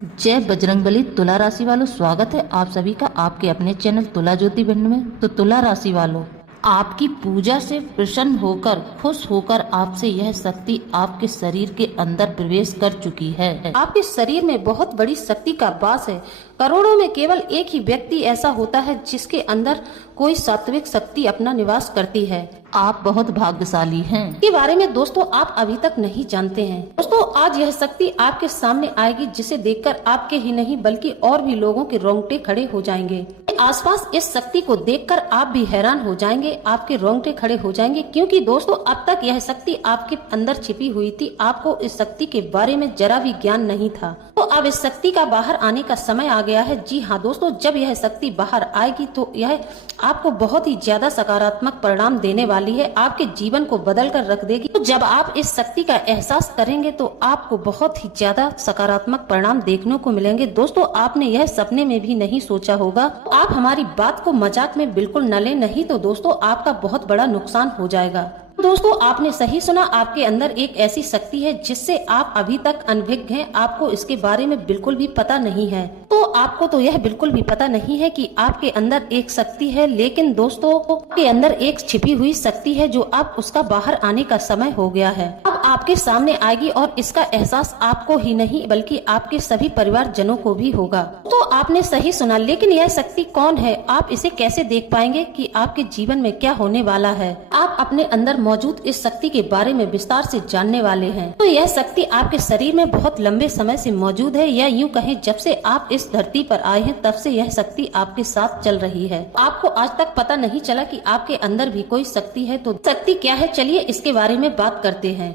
जय बजरंगबली। तुला राशि वालों, स्वागत है आप सभी का आपके अपने चैनल तुला ज्योति भिंड में। तो तुला राशि वालों, आपकी पूजा से प्रसन्न होकर खुश होकर आपसे यह शक्ति आपके शरीर के अंदर प्रवेश कर चुकी है। आपके शरीर में बहुत बड़ी शक्ति का वास है। करोड़ों में केवल एक ही व्यक्ति ऐसा होता है जिसके अंदर कोई सात्विक शक्ति अपना निवास करती है। आप बहुत भाग्यशाली हैं। के बारे में दोस्तों आप अभी तक नहीं जानते हैं। दोस्तों आज यह शक्ति आपके सामने आएगी जिसे देखकर आपके ही नहीं बल्कि और भी लोगों के रोंगटे खड़े हो जाएंगे। आसपास इस शक्ति को देखकर आप भी हैरान हो जाएंगे, आपके रोंगटे खड़े हो जाएंगे, क्योंकि दोस्तों अब तक यह शक्ति आपके अंदर छिपी हुई थी। आपको इस शक्ति के बारे में जरा भी ज्ञान नहीं था। तो अब इस शक्ति का बाहर आने का समय आ गया है। जी हाँ दोस्तों, जब यह शक्ति बाहर आएगी तो यह आपको बहुत ही ज्यादा सकारात्मक परिणाम देने वाली है, आपके जीवन को बदल कर रख देगी। तो जब आप इस शक्ति का एहसास करेंगे तो आपको बहुत ही ज्यादा सकारात्मक परिणाम देखने को मिलेंगे। दोस्तों आपने यह सपने में भी नहीं सोचा होगा। आप हमारी बात को मजाक में बिल्कुल न लें, नहीं तो दोस्तों आपका बहुत बड़ा नुकसान हो जाएगा। दोस्तों आपने सही सुना, आपके अंदर एक ऐसी शक्ति है जिससे आप अभी तक अनभिज्ञ हैं। आपको इसके बारे में बिल्कुल भी पता नहीं है। तो आपको तो यह बिल्कुल भी पता नहीं है कि आपके अंदर एक शक्ति है, लेकिन दोस्तों आपके अंदर एक छिपी हुई शक्ति है जो अब उसका बाहर आने का समय हो गया है। अब आपके सामने आएगी और इसका एहसास आपको ही नहीं बल्कि आपके सभी परिवार जनों को भी होगा। तो आपने सही सुना, लेकिन यह शक्ति कौन है, आप इसे कैसे देख पाएंगे कि आपके जीवन में क्या होने वाला है। आप अपने अंदर मौजूद इस शक्ति के बारे में विस्तार से जानने वाले हैं। तो यह शक्ति आपके शरीर में बहुत लंबे समय से मौजूद है, या यूं कहें जब से आप इस धरती पर आए हैं तब से यह शक्ति आपके साथ चल रही है। आपको आज तक पता नहीं चला कि आपके अंदर भी कोई शक्ति है। तो शक्ति क्या है, चलिए इसके बारे में बात करते हैं।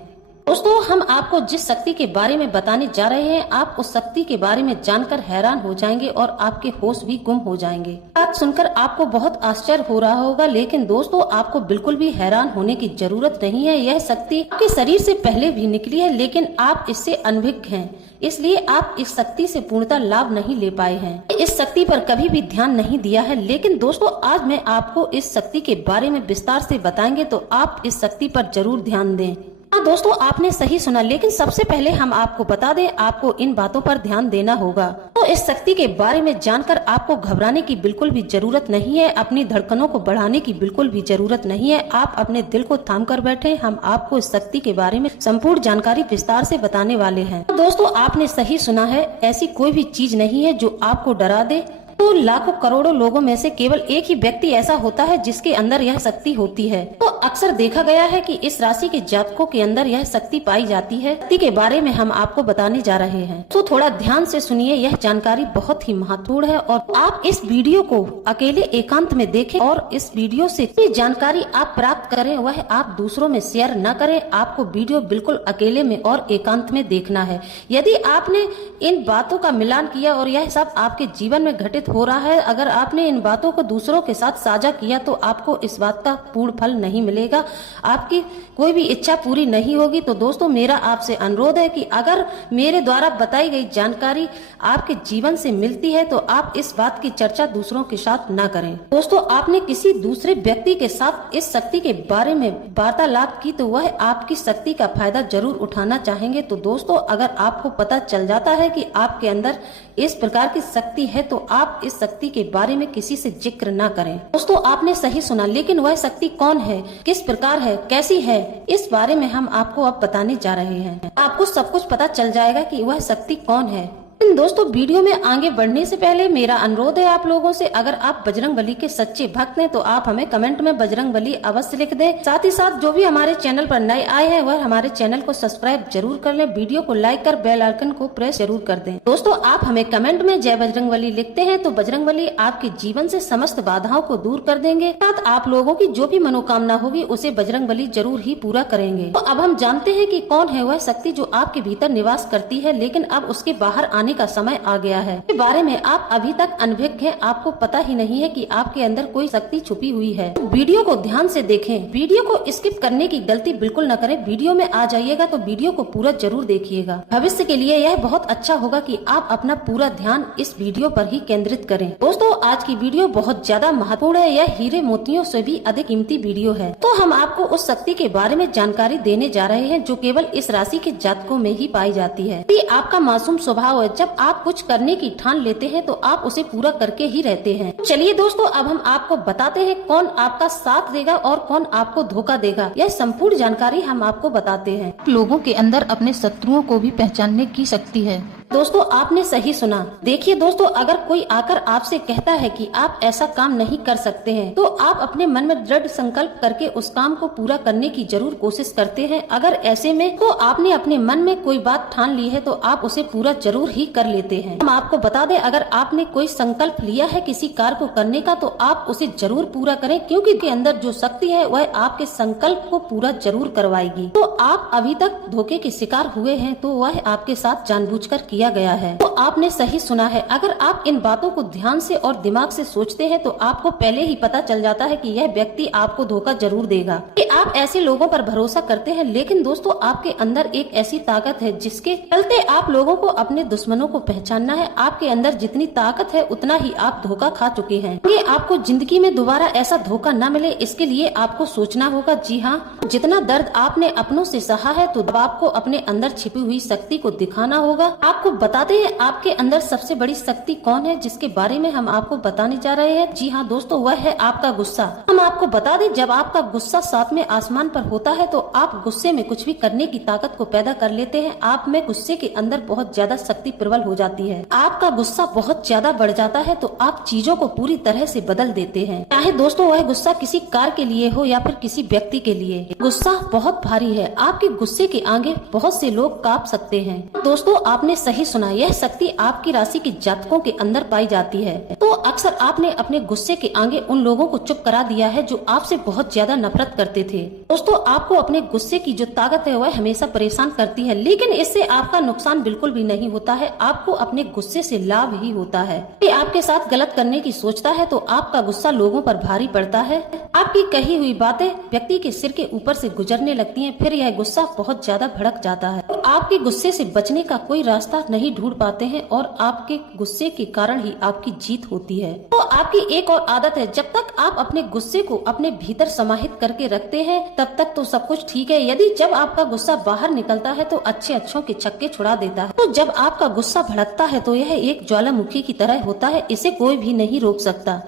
दोस्तों हम आपको जिस शक्ति के बारे में बताने जा रहे हैं, आप उस शक्ति के बारे में जानकर हैरान हो जाएंगे और आपके होश भी गुम हो जाएंगे। बात सुनकर आपको बहुत आश्चर्य हो रहा होगा, लेकिन दोस्तों आपको बिल्कुल भी हैरान होने की जरूरत नहीं है। यह शक्ति आपके शरीर से पहले भी निकली है, लेकिन आप इससे अनभिज्ञ हैं, इसलिए आप इस शक्ति से पूर्णतः लाभ नहीं ले पाए हैं। इस शक्ति पर कभी भी ध्यान नहीं दिया है, लेकिन दोस्तों आज मैं आपको इस शक्ति के बारे में विस्तार से बताएंगे, तो आप इस शक्ति पर जरूर ध्यान दें। हाँ दोस्तों आपने सही सुना, लेकिन सबसे पहले हम आपको बता दें, आपको इन बातों पर ध्यान देना होगा। तो इस शक्ति के बारे में जानकर आपको घबराने की बिल्कुल भी जरूरत नहीं है, अपनी धड़कनों को बढ़ाने की बिल्कुल भी जरूरत नहीं है। आप अपने दिल को थाम कर बैठे, हम आपको इस शक्ति के बारे में संपूर्ण जानकारी विस्तार से बताने वाले हैं। तो दोस्तों आपने सही सुना है, ऐसी कोई भी चीज नहीं है जो आपको डरा दे। तो लाखों करोड़ों लोगों में से केवल एक ही व्यक्ति ऐसा होता है जिसके अंदर यह शक्ति होती है। तो अक्सर देखा गया है कि इस राशि के जातकों के अंदर यह शक्ति पाई जाती है। शक्ति के बारे में हम आपको बताने जा रहे हैं, तो थोड़ा ध्यान से सुनिए। यह जानकारी बहुत ही महत्वपूर्ण है और आप इस वीडियो को अकेले एकांत में देखें और इस वीडियो से जो जानकारी आप प्राप्त करें वह आप दूसरों में शेयर न करें। आपको वीडियो बिल्कुल अकेले में और एकांत में देखना है। यदि आपने इन बातों का मिलान किया और यह सब आपके जीवन में घटित हो रहा है, अगर आपने इन बातों को दूसरों के साथ साझा किया तो आपको इस बात का पूर्ण फल नहीं मिलेगा, आपकी कोई भी इच्छा पूरी नहीं होगी। तो दोस्तों मेरा आपसे अनुरोध है कि अगर मेरे द्वारा बताई गई जानकारी आपके जीवन से मिलती है तो आप इस बात की चर्चा दूसरों के साथ न करें। दोस्तों आपने किसी दूसरे व्यक्ति के साथ इस शक्ति के बारे में वार्तालाप की तो वह आपकी शक्ति का फायदा जरूर उठाना चाहेंगे। तो दोस्तों अगर आपको पता चल जाता है कि आपके अंदर इस प्रकार की शक्ति है तो आप इस शक्ति के बारे में किसी से जिक्र न करें। दोस्तों आपने सही सुना, लेकिन वह शक्ति कौन है, किस प्रकार है, कैसी है, इस बारे में हम आपको अब बताने जा रहे हैं। आपको सब कुछ पता चल जाएगा कि वह शक्ति कौन है। दोस्तों वीडियो में आगे बढ़ने से पहले मेरा अनुरोध है आप लोगों से, अगर आप बजरंग बली के सच्चे भक्त हैं तो आप हमें कमेंट में बजरंग बली अवश्य लिख दें। साथ ही साथ जो भी हमारे चैनल पर नए आए हैं वह हमारे चैनल को सब्सक्राइब जरूर कर लें, वीडियो को लाइक कर बेल आइकन को प्रेस जरूर कर दें। दोस्तों आप हमें कमेंट में जय बजरंग बली लिखते हैं तो बजरंग बली आपके जीवन से समस्त बाधाओं को दूर कर देंगे, साथ आप लोगों की जो भी मनोकामना होगी उसे बजरंग बली जरूर ही पूरा करेंगे। तो अब हम जानते हैं कि कौन है वह शक्ति जो आपके भीतर निवास करती है, लेकिन अब उसके बाहर आने का समय आ गया है। इस बारे में आप अभी तक अनभिज्ञ हैं, आपको पता ही नहीं है कि आपके अंदर कोई शक्ति छुपी हुई है। तो वीडियो को ध्यान से देखें, वीडियो को स्किप करने की गलती बिल्कुल न करें। वीडियो में आ जाइएगा तो वीडियो को पूरा जरूर देखिएगा। भविष्य के लिए यह बहुत अच्छा होगा कि आप अपना पूरा ध्यान इस वीडियो पर ही केंद्रित करें। दोस्तों आज की वीडियो बहुत ज्यादा महत्वपूर्ण है, यह हीरे मोतियों से भी अधिक कीमती वीडियो है। तो हम आपको उस शक्ति के बारे में जानकारी देने जा रहे हैं जो केवल इस राशि के जातकों में ही पाई जाती है। यदि आपका मासूम स्वभाव है, जब आप कुछ करने की ठान लेते हैं तो आप उसे पूरा करके ही रहते हैं। चलिए दोस्तों, अब हम आपको बताते हैं कौन आपका साथ देगा और कौन आपको धोखा देगा। यह संपूर्ण जानकारी हम आपको बताते हैं। लोगों के अंदर अपने शत्रुओं को भी पहचानने की शक्ति है। दोस्तों, आपने सही सुना। देखिए दोस्तों, अगर कोई आकर आपसे कहता है कि आप ऐसा काम नहीं कर सकते हैं, तो आप अपने मन में दृढ़ संकल्प करके उस काम को पूरा करने की जरूर कोशिश करते हैं। अगर ऐसे में तो आपने अपने मन में कोई बात ठान ली है तो आप उसे पूरा जरूर ही कर लेते हैं। हम आपको बता दें, अगर आपने कोई संकल्प लिया है किसी कार्य को करने का तो आप उसे जरूर पूरा करें, क्योंकि के अंदर जो शक्ति है वह आपके संकल्प को पूरा जरूर करवाएगी। तो आप अभी तक धोखे के शिकार हुए हैं तो वह आपके साथ जानबूझकर किया गया है। तो आपने सही सुना है। अगर आप इन बातों को ध्यान से और दिमाग से सोचते हैं तो आपको पहले ही पता चल जाता है कि यह व्यक्ति आपको धोखा जरूर देगा। कि आप ऐसे लोगों पर भरोसा करते हैं, लेकिन दोस्तों आपके अंदर एक ऐसी ताकत है जिसके चलते आप लोगों को अपने दुश्मनों को पहचानना है। आपके अंदर जितनी ताकत है उतना ही आप धोखा खा चुके हैं। ये आपको जिंदगी में दोबारा ऐसा धोखा न मिले, इसके लिए आपको सोचना होगा। जी हाँ, जितना दर्द आपने अपनों से सहा है तो अब आपको अपने अंदर छिपी हुई शक्ति को दिखाना होगा। आपको बताते हैं आपके अंदर सबसे बड़ी शक्ति कौन है, जिसके बारे में हम आपको बताने जा रहे हैं। जी हाँ दोस्तों, वह है आपका गुस्सा। हम आपको बता दें, जब आपका गुस्सा सातवें आसमान पर होता है तो आप गुस्से में कुछ भी करने की ताकत को पैदा कर लेते हैं। आप में गुस्से के अंदर बहुत ज्यादा शक्ति प्रबल हो जाती है। आपका गुस्सा बहुत ज्यादा बढ़ जाता है तो आप चीजों को पूरी तरह से बदल देते हैं, चाहे दोस्तों वह गुस्सा किसी कार्य के लिए हो या फिर किसी व्यक्ति के लिए। गुस्सा बहुत भारी है। आपके गुस्से के आगे बहुत से लोग कांप सकते हैं। दोस्तों आपने सही सुना, यह शक्ति आपकी राशि के जातकों के अंदर पाई जाती है। तो अक्सर आपने अपने गुस्से के आगे उन लोगों को चुप करा दिया है जो आपसे बहुत ज्यादा नफरत करते थे। दोस्तों आपको अपने गुस्से की जो ताकत है वह हमेशा परेशान करती है, लेकिन इससे आपका नुकसान बिल्कुल भी नहीं होता है। आपको अपने गुस्से से लाभ ही होता है। कि आपके साथ गलत करने की सोचता है तो आपका गुस्सा लोगों पर भारी पड़ता है। आपकी कही हुई बातें व्यक्ति के सिर के ऊपर से गुजरने लगती हैं, फिर यह गुस्सा बहुत ज्यादा भड़क जाता है। तो आपके गुस्से से बचने का कोई रास्ता नहीं ढूंढ पाते हैं और आपके गुस्से के कारण ही आपकी जीत होती है। तो आपकी एक और आदत है, जब तक आप अपने गुस्से को अपने भीतर समाहित करके रखते हैं तब तक तो सब कुछ ठीक है। यदि जब आपका गुस्सा बाहर निकलता है तो अच्छों के छक्के छुड़ा देता है। तो जब आपका गुस्सा भड़कता है तो यह एक ज्वालामुखी की तरह होता है, इसे कोई भी नहीं रोक सकता।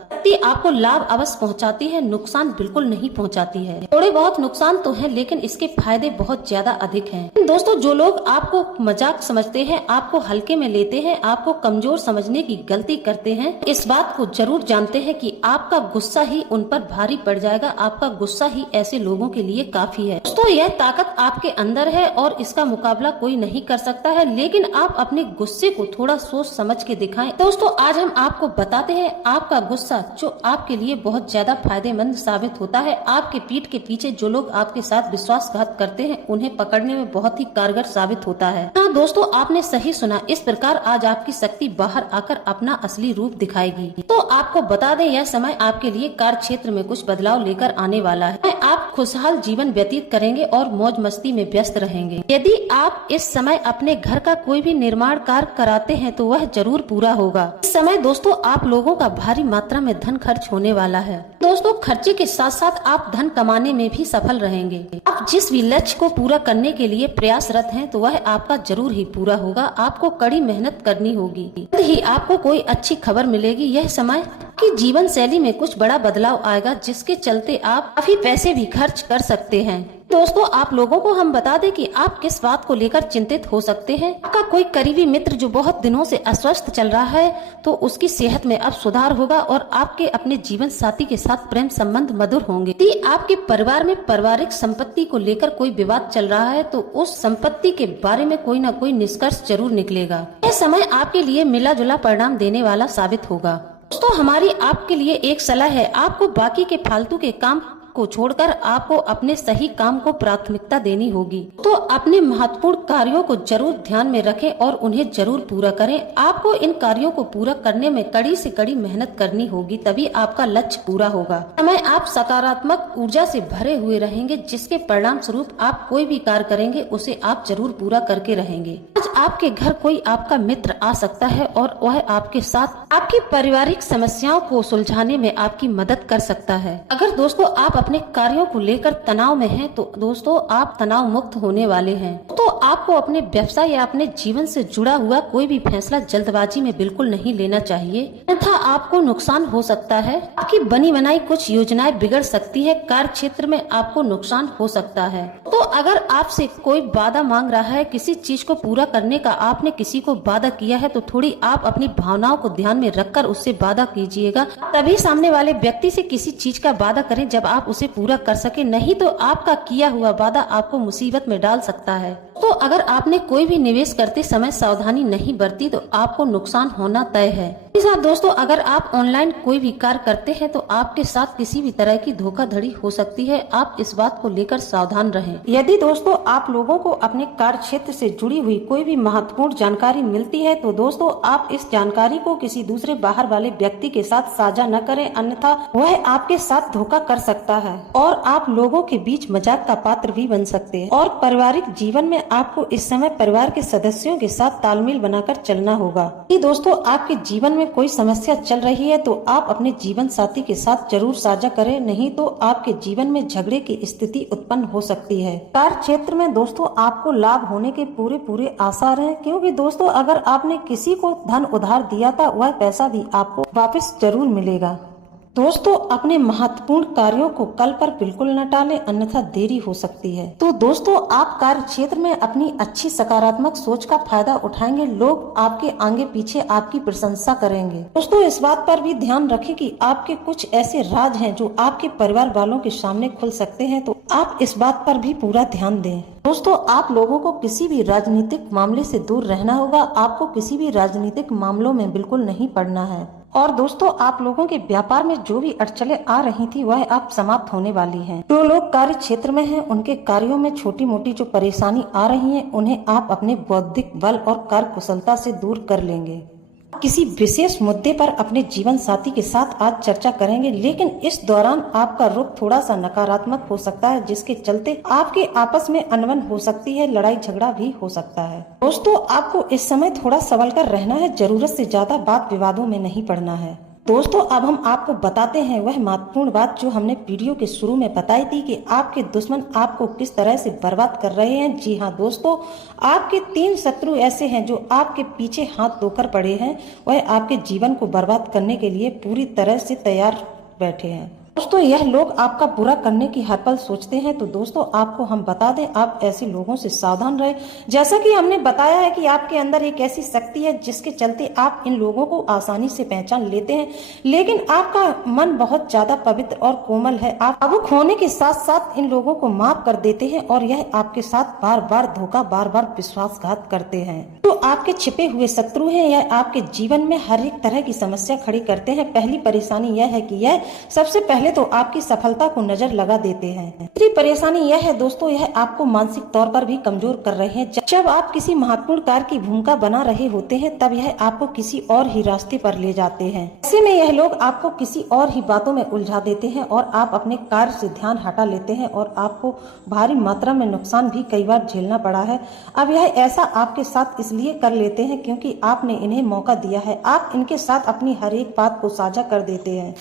आपको लाभ अवश्य पहुंचाती है, नुकसान बिल्कुल नहीं पहुंचाती है। थोड़े बहुत नुकसान तो है, लेकिन इसके फायदे बहुत ज्यादा अधिक हैं। दोस्तों जो लोग आपको मजाक समझते हैं, आपको हल्के में लेते हैं, आपको कमजोर समझने की गलती करते हैं, इस बात को जरूर जानते हैं कि आपका गुस्सा ही उन पर भारी पड़ जाएगा। आपका गुस्सा ही ऐसे लोगों के लिए काफी है। दोस्तों यह ताकत आपके अंदर है और इसका मुकाबला कोई नहीं कर सकता है, लेकिन आप अपने गुस्से को थोड़ा सोच समझ के दिखाएं। दोस्तों आज हम आपको बताते हैं आपका गुस्सा जो आपके लिए बहुत ज्यादा फायदेमंद साबित होता है। आपके पीठ के पीछे जो लोग आपके साथ विश्वासघात करते हैं उन्हें पकड़ने में बहुत ही कारगर साबित होता है। हाँ दोस्तों आपने सही सुना, इस प्रकार आज आपकी शक्ति बाहर आकर अपना असली रूप दिखाएगी। तो आपको बता दें यह समय आपके लिए कार्य क्षेत्र में कुछ बदलाव लेकर आने वाला है। आप खुशहाल जीवन व्यतीत करेंगे और मौज मस्ती में व्यस्त रहेंगे। यदि आप इस समय अपने घर का कोई भी निर्माण कार्य कराते हैं तो वह जरूर पूरा होगा। इस समय दोस्तों आप लोगों का भारी मात्रा में धन खर्च होने वाला है। दोस्तों खर्चे के साथ साथ आप धन कमाने में भी सफल रहेंगे। आप जिस भी लक्ष्य को पूरा करने के लिए प्रयासरत हैं तो वह आपका जरूर ही पूरा होगा। आपको कड़ी मेहनत करनी होगी, जल्द ही आपको कोई अच्छी खबर मिलेगी। यह समय की जीवन शैली में कुछ बड़ा बदलाव आएगा, जिसके चलते आप काफी पैसे भी खर्च कर सकते हैं। दोस्तों आप लोगों को हम बता दें कि आप किस बात को लेकर चिंतित हो सकते हैं। आपका कोई करीबी मित्र जो बहुत दिनों से अस्वस्थ चल रहा है तो उसकी सेहत में अब सुधार होगा और आपके अपने जीवन साथी के साथ प्रेम संबंध मधुर होंगे। यदि आपके परिवार में पारिवारिक संपत्ति को लेकर कोई विवाद चल रहा है तो उस संपत्ति के बारे में कोई न कोई निष्कर्ष जरूर निकलेगा। यह समय आपके लिए मिला जुला परिणाम देने वाला साबित होगा। दोस्तों हमारी आपके लिए एक सलाह है, आपको बाकी के फालतू के काम को छोड़कर आपको अपने सही काम को प्राथमिकता देनी होगी। तो अपने महत्वपूर्ण कार्यों को जरूर ध्यान में रखें और उन्हें जरूर पूरा करें। आपको इन कार्यों को पूरा करने में कड़ी से कड़ी मेहनत करनी होगी, तभी आपका लक्ष्य पूरा होगा। समय आप सकारात्मक ऊर्जा से भरे हुए रहेंगे, जिसके परिणाम स्वरूप आप कोई भी कार्य करेंगे उसे आप जरूर पूरा करके रहेंगे। आज आपके घर कोई आपका मित्र आ सकता है और वह आपके साथ आपकी पारिवारिक समस्याओं को सुलझाने में आपकी मदद कर सकता है। अगर दोस्तों आप अपने कार्यों को लेकर तनाव में हैं, तो दोस्तों आप तनाव मुक्त होने वाले हैं। तो आपको अपने व्यवसाय या अपने जीवन से जुड़ा हुआ कोई भी फैसला जल्दबाजी में बिल्कुल नहीं लेना चाहिए, अन्यथा आपको नुकसान हो सकता है। आपकी बनी बनाई कुछ योजनाएं बिगड़ सकती है, कार्य क्षेत्र में आपको नुकसान हो सकता है। तो अगर आपसे कोई वादा मांग रहा है, किसी चीज को पूरा करने का आपने किसी को वादा किया है, तो थोड़ी आप अपनी भावनाओं को ध्यान में रखकर उससे वादा कीजिएगा। तभी सामने वाले व्यक्ति से किसी चीज का वादा करें जब आप उसे पूरा कर सके, नहीं तो आपका किया हुआ वादा आपको मुसीबत में डाल सकता है। तो अगर आपने कोई भी निवेश करते समय सावधानी नहीं बरती तो आपको नुकसान होना तय है। साथ दोस्तों, अगर आप ऑनलाइन कोई भी कार्य करते हैं तो आपके साथ किसी भी तरह की धोखाधड़ी हो सकती है, आप इस बात को लेकर सावधान रहें। यदि दोस्तों आप लोगों को अपने कार्य क्षेत्र से जुड़ी हुई कोई भी महत्वपूर्ण जानकारी मिलती है तो दोस्तों आप इस जानकारी को किसी दूसरे बाहर वाले व्यक्ति के साथ साझा न करें, अन्यथा वह आपके साथ धोखा कर सकता है और आप लोगों के बीच मजाक का पात्र भी बन सकते हैं। और पारिवारिक जीवन में आपको इस समय परिवार के सदस्यों के साथ तालमेल बनाकर चलना होगा। यदि दोस्तों आपके जीवन में कोई समस्या चल रही है तो आप अपने जीवन साथी के साथ जरूर साझा करें, नहीं तो आपके जीवन में झगड़े की स्थिति उत्पन्न हो सकती है। कार्य क्षेत्र में दोस्तों आपको लाभ होने के पूरे आसार हैं, क्योंकि दोस्तों अगर आपने किसी को धन उधार दिया था वह पैसा भी आपको वापस जरूर मिलेगा। दोस्तों अपने महत्वपूर्ण कार्यों को कल पर बिल्कुल न टालें, अन्यथा देरी हो सकती है। तो दोस्तों आप कार्य क्षेत्र में अपनी अच्छी सकारात्मक सोच का फायदा उठाएंगे, लोग आपके आगे पीछे आपकी प्रशंसा करेंगे। दोस्तों इस बात पर भी ध्यान रखें कि आपके कुछ ऐसे राज हैं जो आपके परिवार वालों के सामने खुल सकते हैं, तो आप इस बात पर भी पूरा ध्यान दें। दोस्तों आप लोगों को किसी भी राजनीतिक मामले से दूर रहना होगा, आपको किसी भी राजनीतिक मामलों में बिल्कुल नहीं पड़ना है। और दोस्तों आप लोगों के व्यापार में जो भी अड़चनें आ रही थी वह अब समाप्त होने वाली हैं। जो लोग कार्य क्षेत्र में हैं उनके कार्यों में छोटी मोटी जो परेशानी आ रही है उन्हें आप अपने बौद्धिक बल और कार्य कुशलता से दूर कर लेंगे। किसी विशेष मुद्दे पर अपने जीवन साथी के साथ आज चर्चा करेंगे, लेकिन इस दौरान आपका रुख थोड़ा सा नकारात्मक हो सकता है, जिसके चलते आपके आपस में अनबन हो सकती है, लड़ाई झगड़ा भी हो सकता है। दोस्तों आपको इस समय थोड़ा संभल कर रहना है, जरूरत से ज्यादा बात विवादों में नहीं पड़ना है। दोस्तों अब हम आपको बताते हैं वह महत्वपूर्ण बात जो हमने वीडियो के शुरू में बताई थी कि आपके दुश्मन आपको किस तरह से बर्बाद कर रहे हैं। जी हाँ दोस्तों, आपके 3 शत्रु ऐसे हैं जो आपके पीछे हाथ धोकर पड़े हैं, वह आपके जीवन को बर्बाद करने के लिए पूरी तरह से तैयार बैठे हैं। दोस्तों यह लोग आपका बुरा करने की हर पल सोचते हैं, तो दोस्तों आपको हम बता दें आप ऐसे लोगों से सावधान रहें। जैसा कि हमने बताया है कि आपके अंदर एक ऐसी शक्ति है जिसके चलते आप इन लोगों को आसानी से पहचान लेते हैं, लेकिन आपका मन बहुत ज्यादा पवित्र और कोमल है। आप भावुक होने के साथ साथ इन लोगों को माफ कर देते हैं और यह आपके साथ बार बार धोखा, बार बार विश्वासघात करते हैं। तो आपके छिपे हुए शत्रु हैं, यह आपके जीवन में हर एक तरह की समस्या खड़ी करते हैं। पहली परेशानी यह है कि यह सबसे पहले तो आपकी सफलता को नजर लगा देते हैं। दूसरी परेशानी यह है दोस्तों, यह आपको मानसिक तौर पर भी कमजोर कर रहे हैं। जब आप किसी महत्वपूर्ण कार्य की भूमिका बना रहे होते हैं तब यह आपको किसी और ही रास्ते पर ले जाते हैं। ऐसे में यह लोग आपको किसी और ही बातों में उलझा देते हैं और आप अपने कार्य से ध्यान हटा लेते हैं और आपको भारी मात्रा में नुकसान भी कई बार झेलना पड़ा है। अब यह ऐसा आपके साथ इसलिए कर लेते हैं क्योंकि आपने इन्हें मौका दिया है। आप इनके साथ अपनी हर एक बात को साझा कर देते हैं।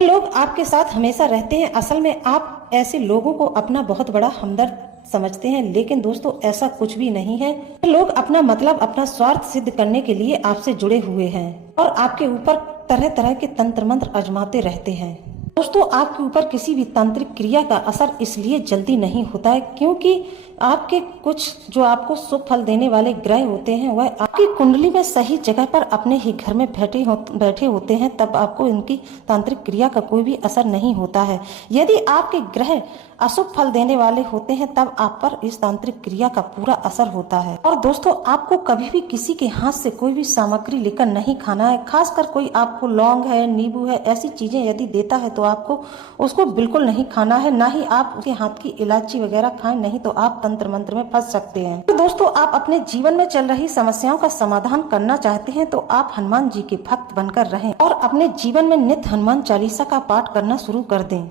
लोग आपके साथ हमेशा रहते हैं। असल में आप ऐसे लोगों को अपना बहुत बड़ा हमदर्द समझते हैं, लेकिन दोस्तों ऐसा कुछ भी नहीं है। लोग अपना मतलब अपना स्वार्थ सिद्ध करने के लिए आपसे जुड़े हुए हैं और आपके ऊपर तरह तरह के तंत्र मंत्र आजमाते रहते हैं। दोस्तों आपके ऊपर किसी भी तांत्रिक क्रिया का असर इसलिए जल्दी नहीं होता है क्योंकि आपके कुछ जो आपको शुभ फल देने वाले ग्रह होते हैं वह आपकी कुंडली में सही जगह पर अपने ही घर में बैठे होते हैं, तब आपको इनकी तांत्रिक क्रिया का कोई भी असर नहीं होता है। यदि आपके ग्रह अशुभ फल देने वाले होते हैं तब आप पर इस तांत्रिक क्रिया का पूरा असर होता है। और दोस्तों आपको कभी भी किसी के हाथ से कोई भी सामग्री लेकर नहीं खाना है, खासकर कोई आपको लौंग है, नींबू है, ऐसी चीजें यदि देता है तो आपको उसको बिल्कुल नहीं खाना है। ना ही आप उसके हाथ की इलायची वगैरह खाएं, नहीं तो आप तंत्र मंत्र में फंस सकते हैं। तो दोस्तों आप अपने जीवन में चल रही समस्याओं का समाधान करना चाहते हैं तो आप हनुमान जी के भक्त बनकर रहें और अपने जीवन में नित्य हनुमान चालीसा का पाठ करना शुरू कर दें।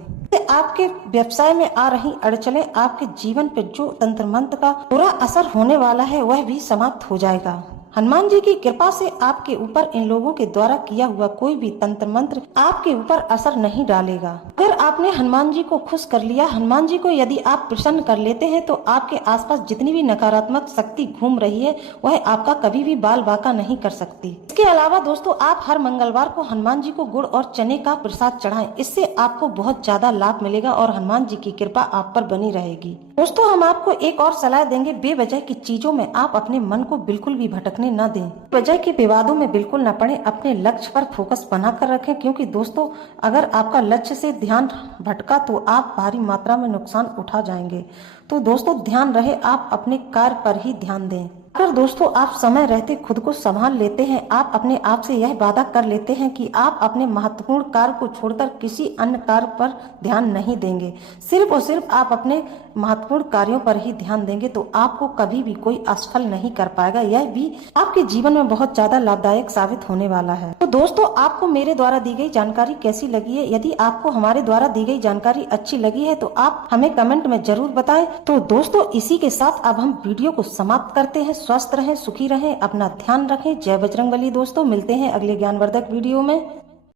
आपके व्यवसाय में आ रही अड़चनें, आपके जीवन पे जो तंत्र मंत्र का बुरा असर होने वाला है वह भी समाप्त हो जाएगा। हनुमान जी की कृपा से आपके ऊपर इन लोगों के द्वारा किया हुआ कोई भी तंत्र मंत्र आपके ऊपर असर नहीं डालेगा। अगर आपने हनुमान जी को खुश कर लिया, हनुमान जी को यदि आप प्रसन्न कर लेते हैं, तो आपके आसपास जितनी भी नकारात्मक शक्ति घूम रही है वह आपका कभी भी बाल बाका नहीं कर सकती। इसके अलावा दोस्तों, आप हर मंगलवार को हनुमान जी को गुड़ और चने का प्रसाद चढ़ाएं। इससे आपको बहुत ज्यादा लाभ मिलेगा और हनुमान जी की कृपा आप पर बनी रहेगी। दोस्तों, हम आपको एक और सलाह देंगे, बेवजह की चीजों में आप अपने मन को बिल्कुल भी भटकने न दें। वजह के विवादों में बिल्कुल न पड़े, अपने लक्ष्य पर फोकस बनाकर रखें, क्योंकि दोस्तों अगर आपका लक्ष्य से ध्यान भटका तो आप भारी मात्रा में नुकसान उठा जाएंगे। तो दोस्तों ध्यान रहे आप अपने कार्य पर ही ध्यान दें। अगर दोस्तों आप समय रहते खुद को संभाल लेते हैं, आप अपने आप से यह वादा कर लेते हैं कि आप अपने महत्वपूर्ण कार्य को छोड़कर किसी अन्य कार्य पर ध्यान नहीं देंगे, सिर्फ और सिर्फ आप अपने महत्वपूर्ण कार्यों पर ही ध्यान देंगे, तो आपको कभी भी कोई असफल नहीं कर पाएगा। यह भी आपके जीवन में बहुत ज्यादा लाभदायक साबित होने वाला है। तो दोस्तों, आपको मेरे द्वारा दी गई जानकारी कैसी लगी है? यदि आपको हमारे द्वारा दी गई जानकारी अच्छी लगी है तो आप हमें कमेंट में जरूर बताएं। तो दोस्तों, इसी के साथ अब हम वीडियो को समाप्त करते हैं। स्वस्थ रहें, सुखी रहें, अपना ध्यान रखें। जय बजरंगबली। दोस्तों, मिलते हैं अगले ज्ञानवर्धक वीडियो में।